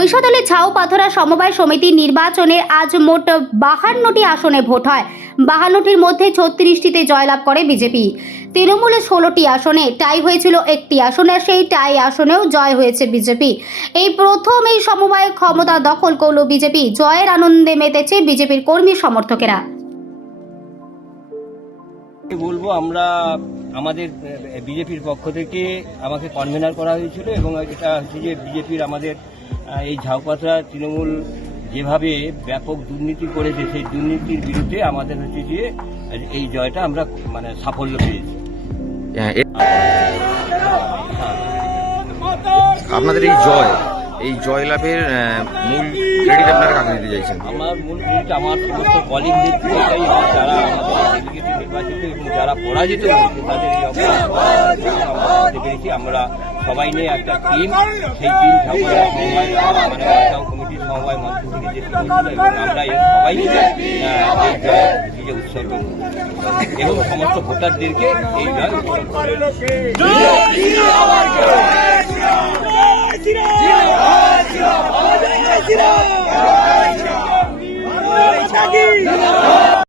মহিষাদলের ঝাউপাথরা সমবায় সমিতির নির্বাচনে আজ মোট 52টি আসনে ভোট হয়। 52টির মধ্যে 36টিতে জয়লাভ করে বিজেপি। তৃণমূলের 16টি আসনে টাই হয়েছিল, একটি আসনে সেই টাই আসনেও জয় হয়েছে বিজেপি। এই প্রথম এই সমবায় ক্ষমতা দখল করল বিজেপি। জয়ের আনন্দে মেতেছে বিজেপির কর্মী সমর্থকেরা। বলবো আমরা আমাদের বিজেপির পক্ষ থেকে আমাকে কনভেনার করা হয়েছিল এবং এটা হচ্ছে যে বিজেপির আমাদের এই ঝাউপাথরা তৃণমূল যেভাবে ব্যাপক দুর্নীতি করেছে সেই দুর্নীতির বিরুদ্ধে আমাদের হচ্ছে যে এই জয়টা আমরা সাফল্য পেয়েছি। আপনাদের এই জয় লাভের মূল ক্রেডিট আপনারা কাকে দিতে চাইছেন? আমার মূল ক্রেডিট আমার সমস্ত কলিগদের দিকেই, যারা আমাদের ডেলিগেটে নির্বাচিত এবং যারা পরাজিত হয়েছে তাদের এই অবস্থা আমরা সবাই নিয়ে একটা টিম, সেই টিম ঝাউপাথরা সমবায় কমিটির সমবায় মঞ্চ থেকে যে এবং আমরা এর সবাই বিজয় উৎসর্গ এবং সমস্ত ভোটারদেরকে এই জয়